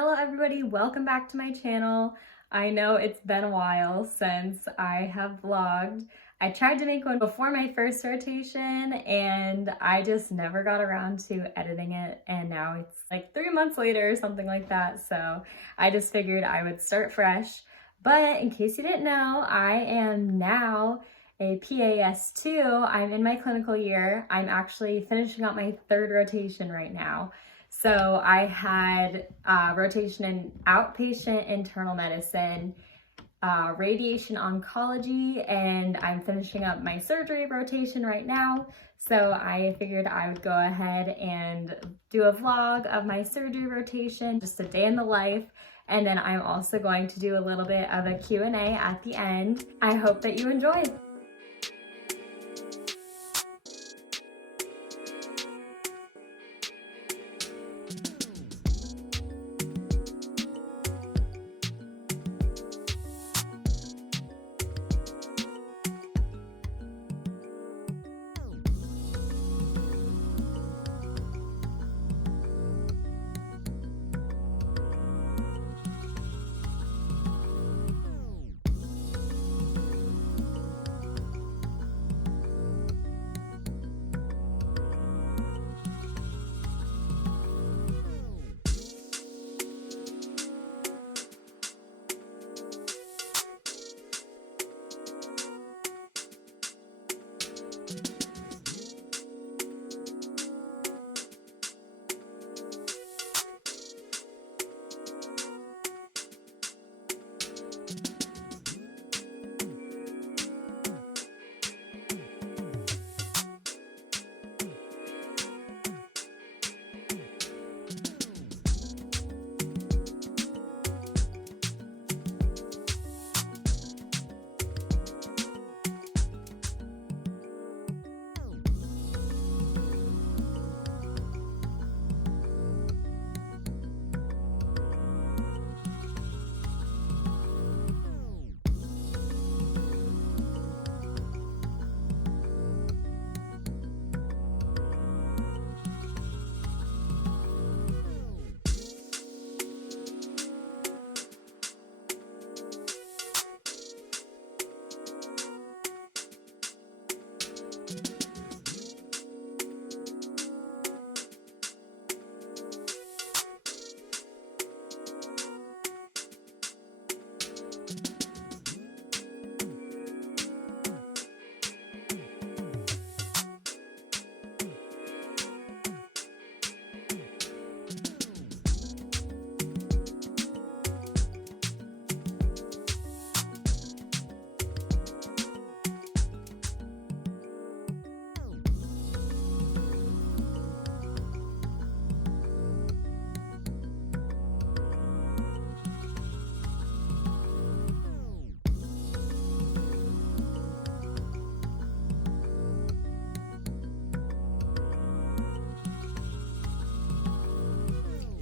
Hello everybody, welcome back to my channel. I know it's been a while since I have vlogged. I tried to make one before my first rotation and I just never got around to editing it, and now it's like 3 months later or something like that, so I just figured I would start fresh. But in case you didn't know, I am now a PAS2. I'm in my clinical year. I'm actually finishing up my third rotation right now. So I had rotation in outpatient internal medicine, radiation oncology, and I'm finishing up my surgery rotation right now. So I figured I would go ahead and do a vlog of my surgery rotation, just a day in the life. And then I'm also going to do a little bit of a Q&A at the end. I hope that you enjoy.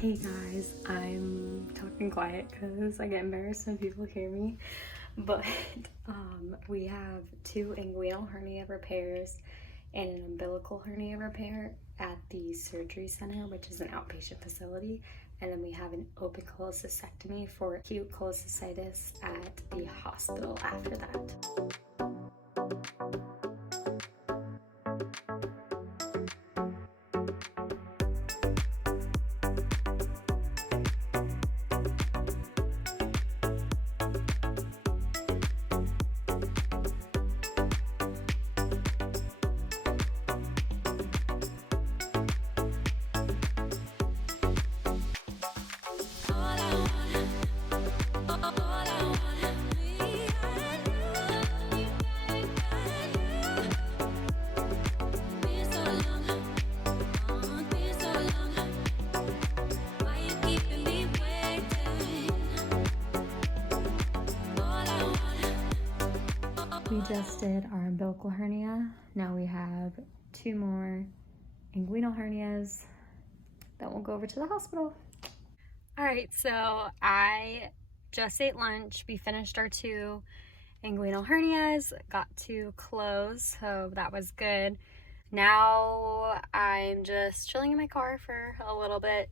Hey guys, I'm talking quiet because I get embarrassed when people hear me, but we have 2 inguinal hernia repairs and an umbilical hernia repair at the surgery center, which is an outpatient facility, and then we have an open cholecystectomy for acute cholecystitis at the hospital after that. We just did our umbilical hernia. Now we have 2 more inguinal hernias. Then we'll go over to the hospital. All right, so I just ate lunch. We finished our 2 inguinal hernias, got to close, so that was good. Now I'm just chilling in my car for a little bit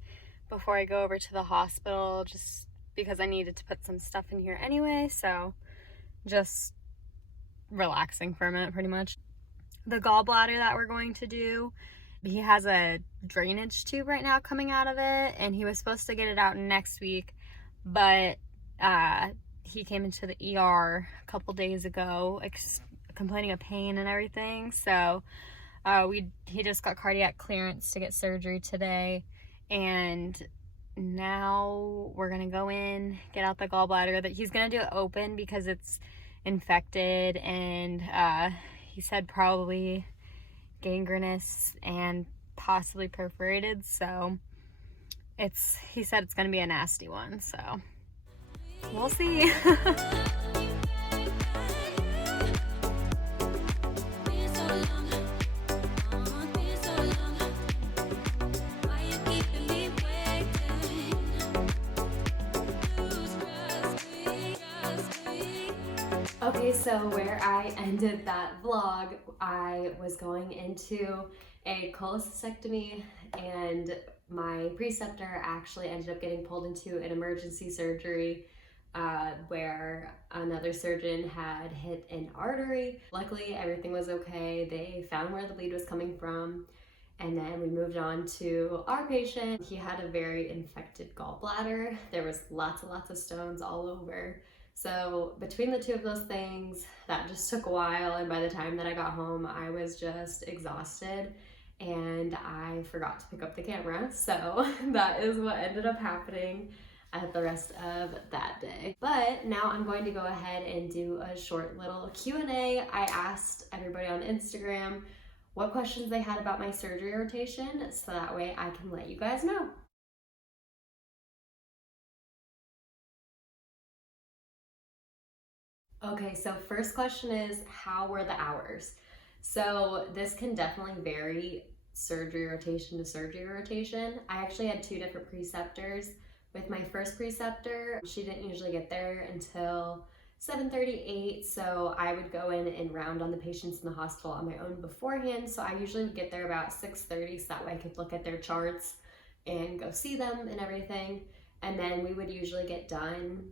before I go over to the hospital, just because I needed to put some stuff in here anyway, so just relaxing for a minute pretty much. The gallbladder that we're going to do, he has a drainage tube right now coming out of it, and he was supposed to get it out next week, but he came into the ER a couple days ago complaining of pain and everything, so he just got cardiac clearance to get surgery today, and now we're gonna go in, get out the gallbladder. That he's gonna do it open because it's infected, and he said probably gangrenous and possibly perforated, so he said it's gonna be a nasty one, so we'll see. Okay, so where I ended that vlog, I was going into a cholecystectomy, and my preceptor actually ended up getting pulled into an emergency surgery where another surgeon had hit an artery. Luckily, everything was okay. They found where the bleed was coming from, and then we moved on to our patient. He had a very infected gallbladder. There was lots and lots of stones all over. So between the two of those things, that just took a while, and by the time that I got home, I was just exhausted, and I forgot to pick up the camera. So that is what ended up happening at the rest of that day. But now I'm going to go ahead and do a short little Q&A. I asked everybody on Instagram what questions they had about my surgery rotation, so that way I can let you guys know. Okay, so first question is, how were the hours? So this can definitely vary surgery rotation to surgery rotation. I actually had two different preceptors. With my first preceptor, she didn't usually get there until 7:38, so I would go in and round on the patients in the hospital on my own beforehand. So I usually would get there about 6:30, so that way I could look at their charts and go see them and everything. And then we would usually get done.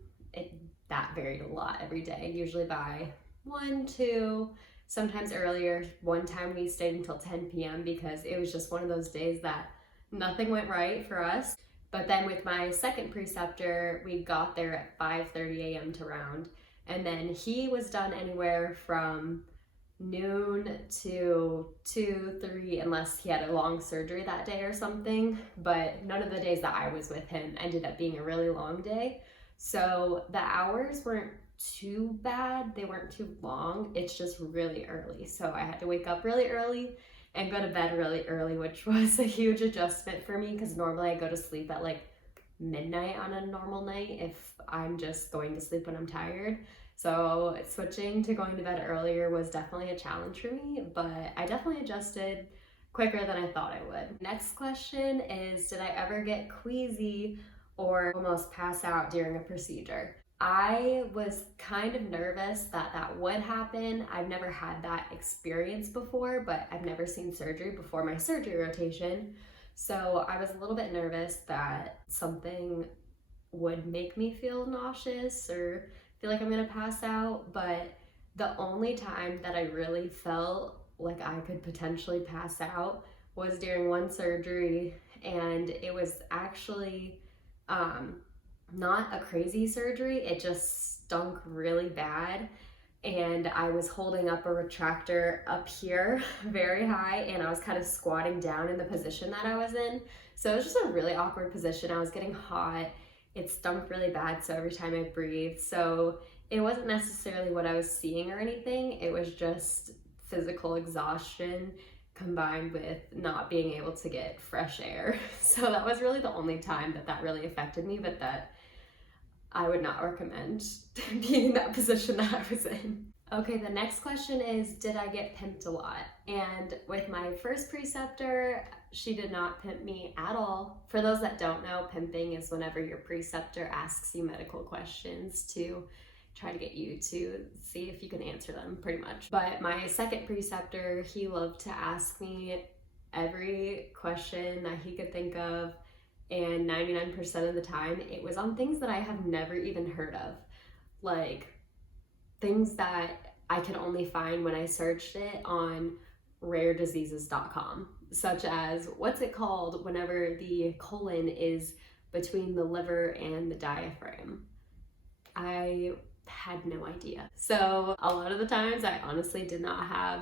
That varied a lot every day, usually by 1, 2, sometimes earlier. One time we stayed until 10 p.m. because it was just one of those days that nothing went right for us. But then with my second preceptor, we got there at 5:30 a.m. to round. And then he was done anywhere from noon to 2, 3, unless he had a long surgery that day or something. But none of the days that I was with him ended up being a really long day. So the hours weren't too bad. They weren't too long. It's just really early. So I had to wake up really early and go to bed really early, which was a huge adjustment for me because normally I go to sleep at like midnight on a normal night if I'm just going to sleep when I'm tired. So switching to going to bed earlier was definitely a challenge for me, but I definitely adjusted quicker than I thought I would. Next question is, did I ever get queasy or almost pass out during a procedure? I was kind of nervous that that would happen. I've never had that experience before, but I've never seen surgery before my surgery rotation. So I was a little bit nervous that something would make me feel nauseous or feel like I'm gonna pass out. But the only time that I really felt like I could potentially pass out was during one surgery, and it was actually not a crazy surgery. It just stunk really bad, and I was holding up a retractor up here very high, and I was kind of squatting down in the position that I was in. So it was just a really awkward position. I was getting hot. It stunk really bad, so every time I breathed. So it wasn't necessarily what I was seeing or anything. It was just physical exhaustion combined with not being able to get fresh air. So that was really the only time that that really affected me, but that I would not recommend being in that position that I was in. Okay, the next question is, did I get pimped a lot? And with my first preceptor, she did not pimp me at all. For those that don't know, pimping is whenever your preceptor asks you medical questions to try to get you to see if you can answer them, pretty much. But my second preceptor, he loved to ask me every question that he could think of, and 99% of the time it was on things that I have never even heard of, like things that I could only find when I searched it on rarediseases.com, such as what's it called whenever the colon is between the liver and the diaphragm. I had no idea. So a lot of the times I honestly did not have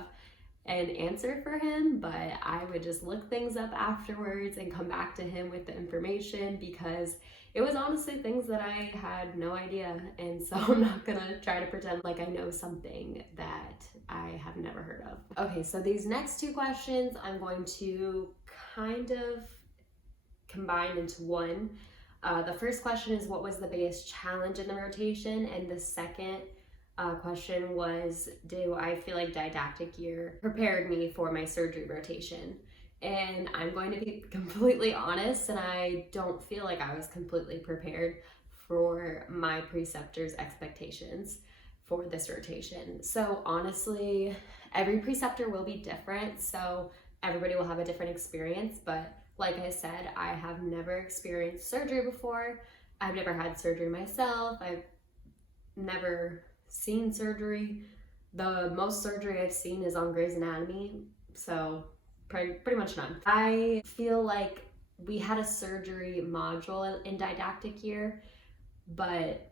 an answer for him, but I would just look things up afterwards and come back to him with the information, because it was honestly things that I had no idea. And so I'm not gonna try to pretend like I know something that I have never heard of. Okay, so these next two questions I'm going to kind of combine into one. The first question is, what was the biggest challenge in the rotation? And the second question was, do I feel like didactic year prepared me for my surgery rotation? And I'm going to be completely honest, and I don't feel like I was completely prepared for my preceptor's expectations for this rotation. So honestly, every preceptor will be different, so everybody will have a different experience, but like I said, I have never experienced surgery before. I've never had surgery myself. I've never seen surgery. The most surgery I've seen is on Grey's Anatomy, so pretty much none. I feel like we had a surgery module in didactic year, but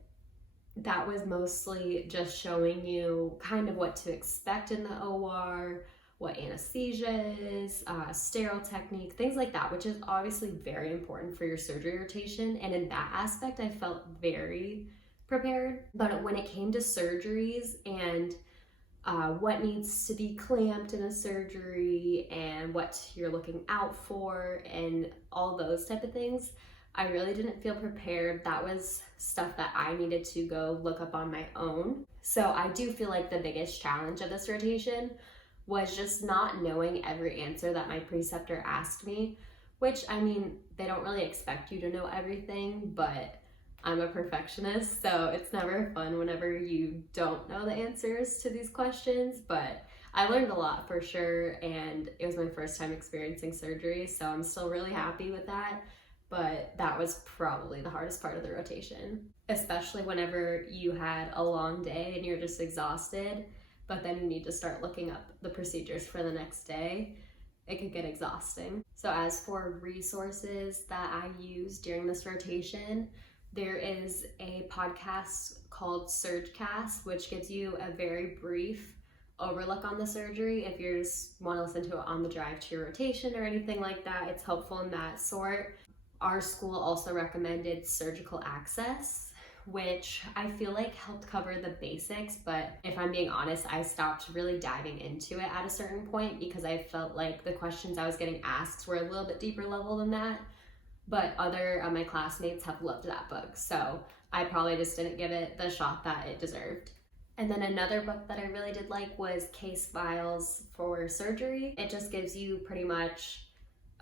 that was mostly just showing you kind of what to expect in the OR, what anesthesia is, sterile technique, things like that, which is obviously very important for your surgery rotation. And in that aspect, I felt very prepared. But when it came to surgeries and what needs to be clamped in a surgery and what you're looking out for and all those type of things, I really didn't feel prepared. That was stuff that I needed to go look up on my own. So I do feel like the biggest challenge of this rotation was just not knowing every answer that my preceptor asked me, which, I mean, they don't really expect you to know everything, but I'm a perfectionist, so it's never fun whenever you don't know the answers to these questions. But I learned a lot for sure, and it was my first time experiencing surgery, so I'm still really happy with that. But that was probably the hardest part of the rotation, especially whenever you had a long day and you're just exhausted, but then you need to start looking up the procedures for the next day. It could get exhausting. So as for resources that I use during this rotation, there is a podcast called SurgeCast, which gives you a very brief overlook on the surgery. If you just want to listen to it on the drive to your rotation or anything like that, it's helpful in that sort. Our school also recommended Surgical Access, which I feel like helped cover the basics, but if I'm being honest, I stopped really diving into it at a certain point because I felt like the questions I was getting asked were a little bit deeper level than that. But other of my classmates have loved that book, so I probably just didn't give it the shot that it deserved. And then another book that I really did like was Case Files for Surgery. It just gives you pretty much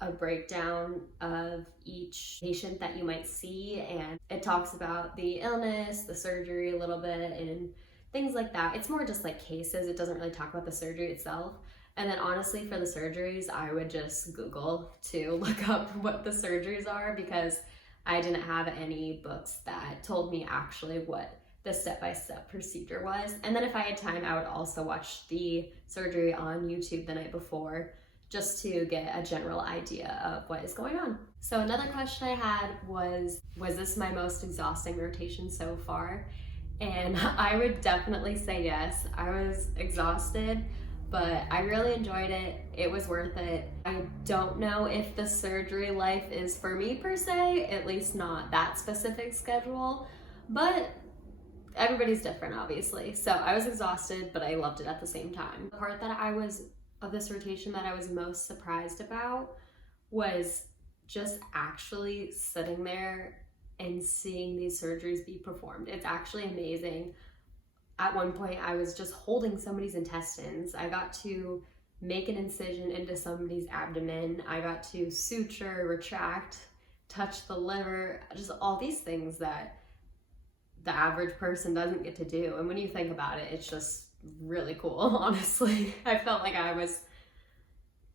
a breakdown of each patient that you might see, and it talks about the illness, the surgery a little bit, and things like that. It's more just like cases. It doesn't really talk about the surgery itself. And then honestly, for the surgeries, I would just Google to look up what the surgeries are, because I didn't have any books that told me actually what the step-by-step procedure was. And then if I had time, I would also watch the surgery on YouTube the night before, just to get a general idea of what is going on. So another question I had was this my most exhausting rotation so far? And I would definitely say yes. I was exhausted, but I really enjoyed it. It was worth it. I don't know if the surgery life is for me per se, at least not that specific schedule, but everybody's different, obviously. So I was exhausted, but I loved it at the same time. The part of this rotation that I was most surprised about was just actually sitting there and seeing these surgeries be performed. It's actually amazing. At one point, I was just holding somebody's intestines. I got to make an incision into somebody's abdomen. I got to suture, retract, touch the liver, just all these things that the average person doesn't get to do. And when you think about it, it's just really cool, honestly. I felt like I was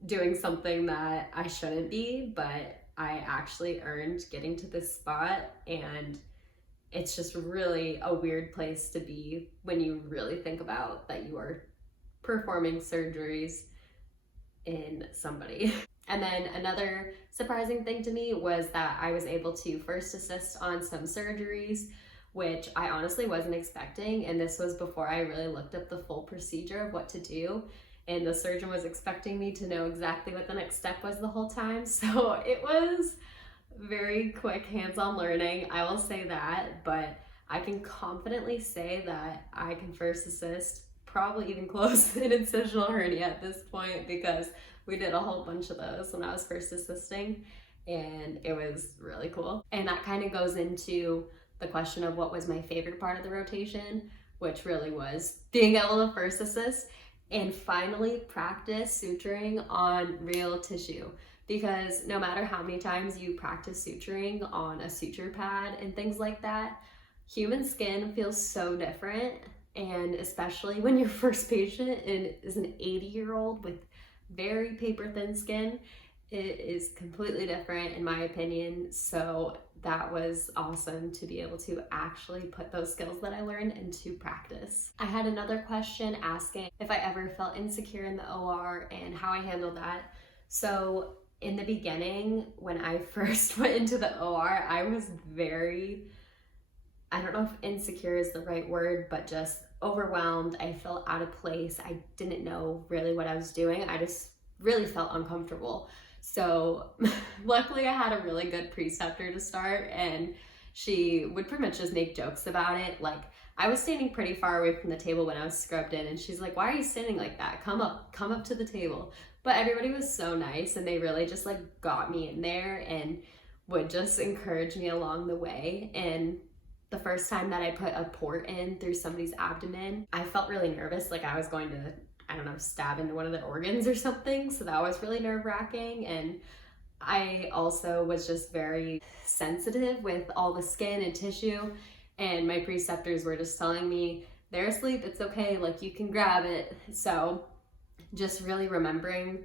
doing something that I shouldn't be, but I actually earned getting to this spot, and it's just really a weird place to be when you really think about that you are performing surgeries in somebody. And then another surprising thing to me was that I was able to first assist on some surgeries, which I honestly wasn't expecting. And this was before I really looked up the full procedure of what to do. And the surgeon was expecting me to know exactly what the next step was the whole time. So it was very quick hands-on learning, I will say that, but I can confidently say that I can first assist, probably even close an incisional hernia at this point, because we did a whole bunch of those when I was first assisting, and it was really cool. And that kind of goes into the question of what was my favorite part of the rotation, which really was being able to first assist and finally practice suturing on real tissue. Because no matter how many times you practice suturing on a suture pad and things like that, human skin feels so different. And especially when your first patient is an 80-year-old with very paper thin skin, it is completely different in my opinion. So that was awesome to be able to actually put those skills that I learned into practice. I had another question asking if I ever felt insecure in the OR and how I handled that. So in the beginning, when I first went into the OR, I was very, I don't know if insecure is the right word, but just overwhelmed. I felt out of place. I didn't know really what I was doing. I just really felt uncomfortable. So luckily I had a really good preceptor to start, and she would pretty much just make jokes about it. Like, I was standing pretty far away from the table when I was scrubbed in, and she's like, "Why are you standing like that? Come up to the table." But everybody was so nice, and they really just like got me in there and would just encourage me along the way. And the first time that I put a port in through somebody's abdomen, I felt really nervous, like I was going to, I don't know, stab into one of their organs or something. So that was really nerve-wracking. And I also was just very sensitive with all the skin and tissue. And my preceptors were just telling me, they're asleep, it's okay, like you can grab it. So just really remembering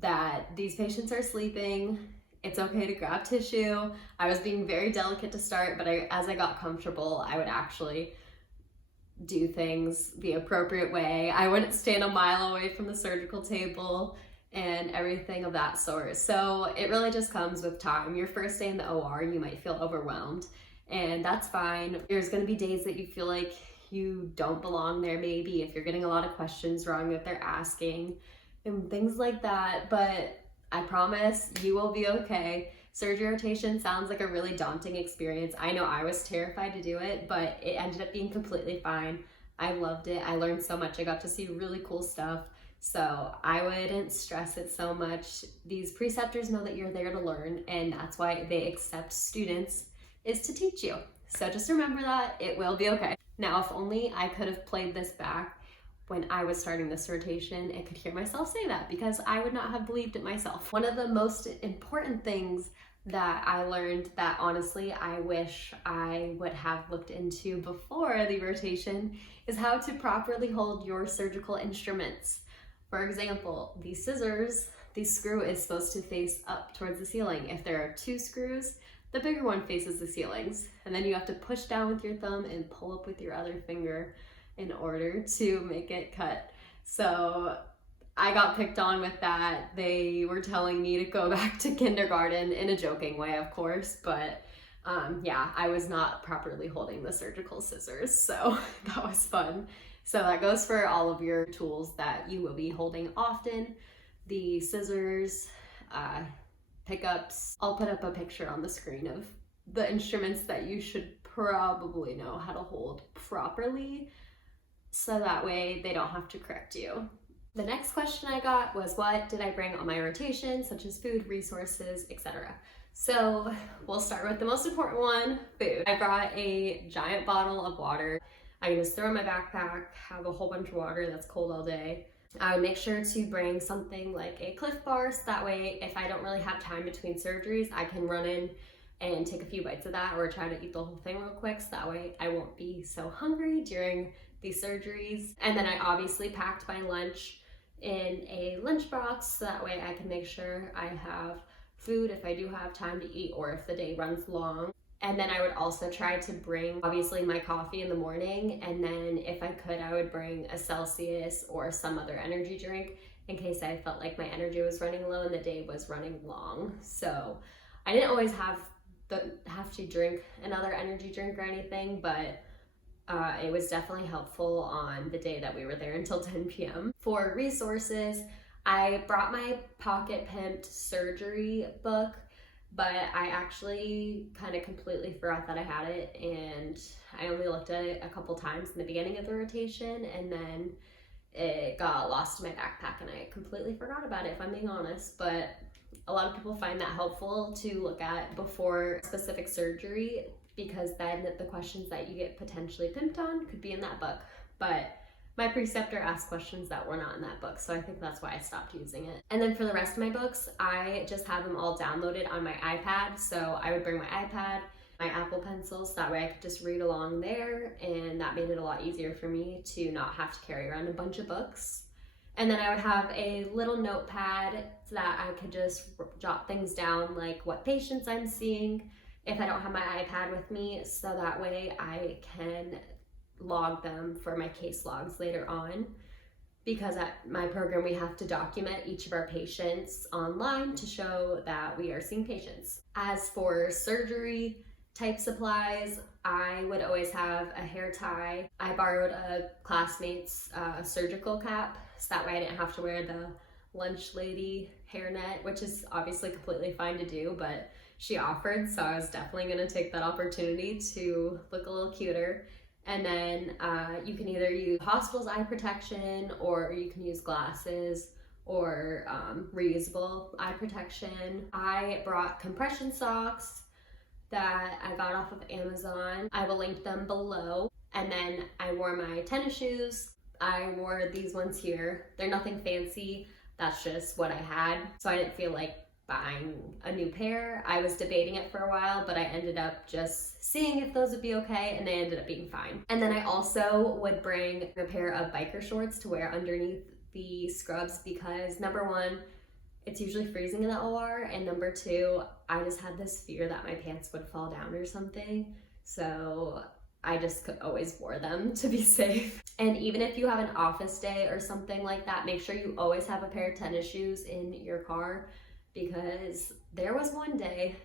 that these patients are sleeping, it's okay to grab tissue. I was being very delicate to start, but as I got comfortable, I would actually do things the appropriate way. I wouldn't stand a mile away from the surgical table and everything of that sort. So it really just comes with time. Your first day in the OR, you might feel overwhelmed, and that's fine. There's gonna be days that you feel like you don't belong there, maybe if you're getting a lot of questions wrong that they're asking and things like that, but I promise you will be okay. Surgery rotation sounds like a really daunting experience. I know I was terrified to do it, but it ended up being completely fine. I loved it. I learned so much. I got to see really cool stuff. So I wouldn't stress it so much. These preceptors know that you're there to learn, and that's why they accept students, is to teach you. So just remember that it will be okay. Now, if only I could have played this back when I was starting this rotation and could hear myself say that, because I would not have believed it myself. One of the most important things that I learned that honestly I wish I would have looked into before the rotation is how to properly hold your surgical instruments. For example, these scissors, the screw is supposed to face up towards the ceiling. If there are 2 screws, the bigger one faces the ceilings, and then you have to push down with your thumb and pull up with your other finger in order to make it cut. So I got picked on with that. They were telling me to go back to kindergarten, in a joking way, of course, but yeah, I was not properly holding the surgical scissors, so that was fun. So that goes for all of your tools that you will be holding often. The scissors, pickups. I'll put up a picture on the screen of the instruments that you should probably know how to hold properly, so that way they don't have to correct you. The next question I got was, what did I bring on my rotation, such as food, resources, etc. So we'll start with the most important one, food. I brought a giant bottle of water. I can just throw in my backpack, have a whole bunch of water that's cold all day. I would make sure to bring something like a Cliff Bar, so that way if I don't really have time between surgeries, I can run in and take a few bites of that, or try to eat the whole thing real quick, so that way I won't be so hungry during these surgeries. And then I obviously packed my lunch in a lunchbox, so that way I can make sure I have food if I do have time to eat or if the day runs long. And then I would also try to bring, obviously, my coffee in the morning. And then if I could, I would bring a Celsius or some other energy drink in case I felt like my energy was running low and the day was running long. So I didn't always have to drink another energy drink or anything, but it was definitely helpful on the day that we were there until 10 p.m. For resources, I brought my pocket pimped surgery book, but I actually kind of completely forgot that I had it, and I only looked at it a couple times in the beginning of the rotation, and then it got lost in my backpack and I completely forgot about it, if I'm being honest. But a lot of people find that helpful to look at before specific surgery, because then the questions that you get potentially pimped on could be in that book. But my preceptor asked questions that were not in that book, so I think that's why I stopped using it. And then for the rest of my books, I just have them all downloaded on my iPad. So I would bring my iPad, my Apple Pencils, that way I could just read along there, and that made it a lot easier for me to not have to carry around a bunch of books. And then I would have a little notepad so that I could just jot things down, like what patients I'm seeing, if I don't have my iPad with me, so that way I can log them for my case logs later on, because at my program we have to document each of our patients online to show that we are seeing patients. As for surgery type supplies, I would always have a hair tie. I borrowed a classmate's surgical cap, so that way I didn't have to wear the lunch lady hairnet, which is obviously completely fine to do, but she offered, so I was definitely gonna take that opportunity to look a little cuter. And then you can either use hospital's eye protection, or you can use glasses, or reusable eye protection. I brought compression socks that I got off of Amazon. I will link them below. And then I wore my tennis shoes. I wore these ones here. They're nothing fancy. That's just what I had. So I didn't feel like buying a new pair. I was debating it for a while, but I ended up just seeing if those would be okay, and they ended up being fine. And then I also would bring a pair of biker shorts to wear underneath the scrubs, because number one, it's usually freezing in the OR, and number two, I just had this fear that my pants would fall down or something, so I just always wore them to be safe. And even if you have an office day or something like that, make sure you always have a pair of tennis shoes in your car, because there was one day,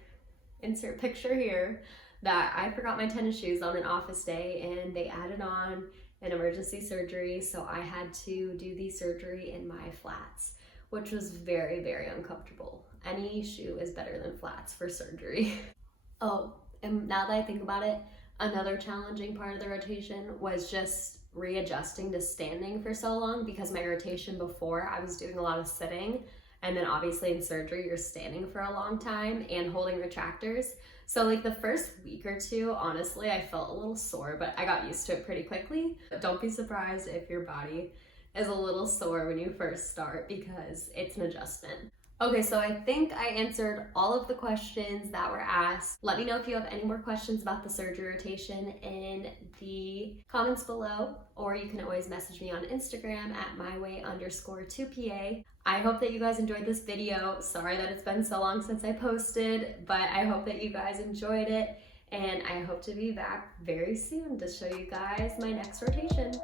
insert picture here, that I forgot my tennis shoes on an office day, and they added on an emergency surgery, so I had to do the surgery in my flats, which was very, very uncomfortable. Any shoe is better than flats for surgery. Oh, and now that I think about it, another challenging part of the rotation was just readjusting to standing for so long, because my rotation before, I was doing a lot of sitting, and then obviously in surgery, you're standing for a long time and holding retractors. So like the first week or two, honestly, I felt a little sore, but I got used to it pretty quickly. But don't be surprised if your body is a little sore when you first start, because it's an adjustment. Okay, so I think I answered all of the questions that were asked. Let me know if you have any more questions about the surgery rotation in the comments below, or you can always message me on Instagram at myway_2pa. I hope that you guys enjoyed this video. Sorry that it's been so long since I posted, but I hope that you guys enjoyed it, and I hope to be back very soon to show you guys my next rotation.